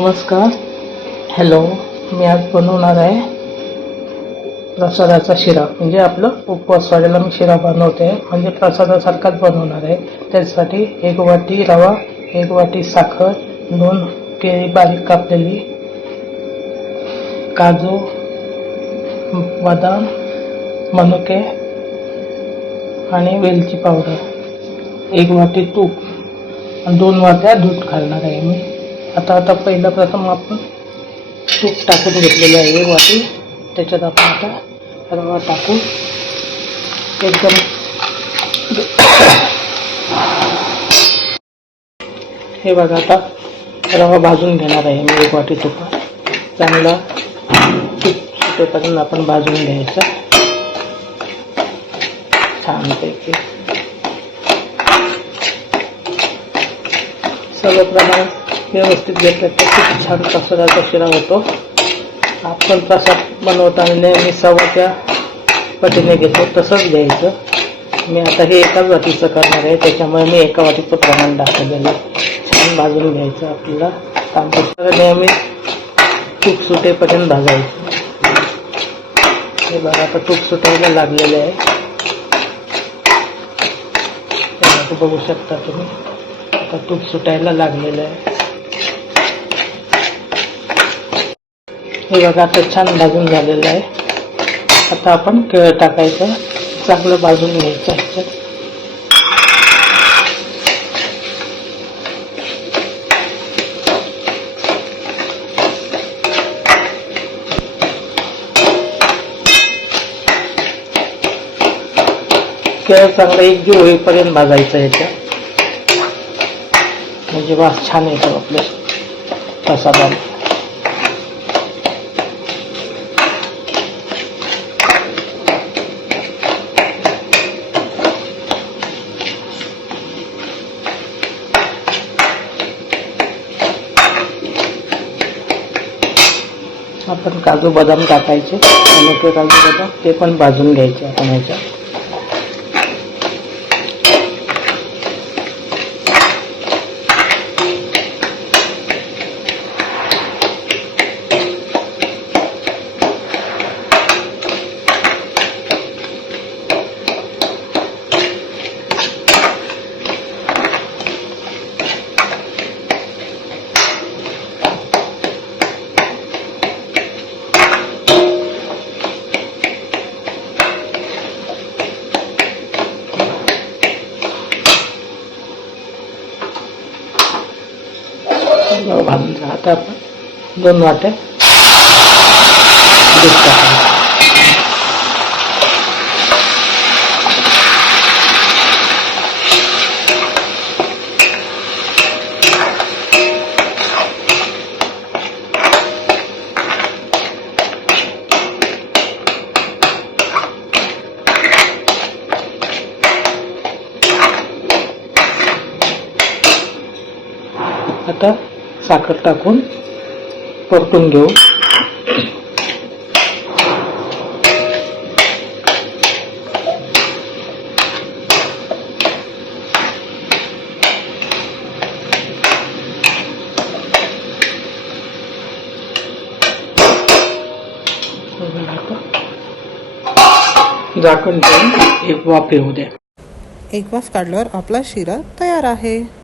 नमस्कार. हॅलो. मी आज बनवणार आहे प्रसादाचा शिरा. म्हणजे आपलं उपवास वाढायला मी शिरा बनवते, म्हणजे प्रसादासारखाच बनवणार आहे. त्यासाठी 1 वाटी रवा, 1 वाटी साखर, 2 केळी बारीक कापलेली, काजू, बदाम, मनुके आणि वेलची पावडर, 1 वाटी तूप आणि 2 वाट्या दूध घालणार आहे मी. आता पहिलं प्रथम आपण तूप टाकून घेतलेलं आहे 1 वाटी. त्याच्यात आपण आता रवा टाकू. एकदम हे बघा, आता रवा भाजून घेणार आहे मी 1 वाटी तुपात. चांगला तूप सुटेपर्यंत आपण भाजून घ्यायचा छानपैकी. सर्व प्रमाण व्यवस्थित घेतलं तर खूप छान प्रसादाचा शिरा होतो. आपण प्रसाद बनवताना नेहमी सव्वाच्या पटीने घेतो, तसंच घ्यायचं. मी आता हे एकाच वाटीचं करणार आहे, त्याच्यामुळे मी 1 वाटीचं प्रमाण दाखवलेलं. छान भाजून घ्यायचं आपल्याला. तांबट नेहमी तूप सुटेपर्यंत भाजायचं. हे बघा, आता तूप सुटायला लागलेलं आहे. बघू शकता तुम्ही, आता तूप सुटायला लागलेलं आहे. हे बघा, आता छान भाजून झालेलं आहे. आता आपण केळ टाकायचं, चांगलं भाजून घ्यायचं. केळ चांगलं एकजीव होईपर्यंत भाजायचं याच्या, म्हणजे वास छान येतो आपल्या प्रसादाला. आपण काजू बदाम टाकायचे, मनुके काजू बदाम ते पण भाजून घ्यायचे आपण ह्याच्यात. भाजून आता आपण 2 वाट्या दूध टाकायचं. आता साखर टाकून परतून घेऊ. झाकण ठेवून 1 वाफ येऊ द्या. 1 वाफ काढल्यावर आपला शिरा तयार आहे.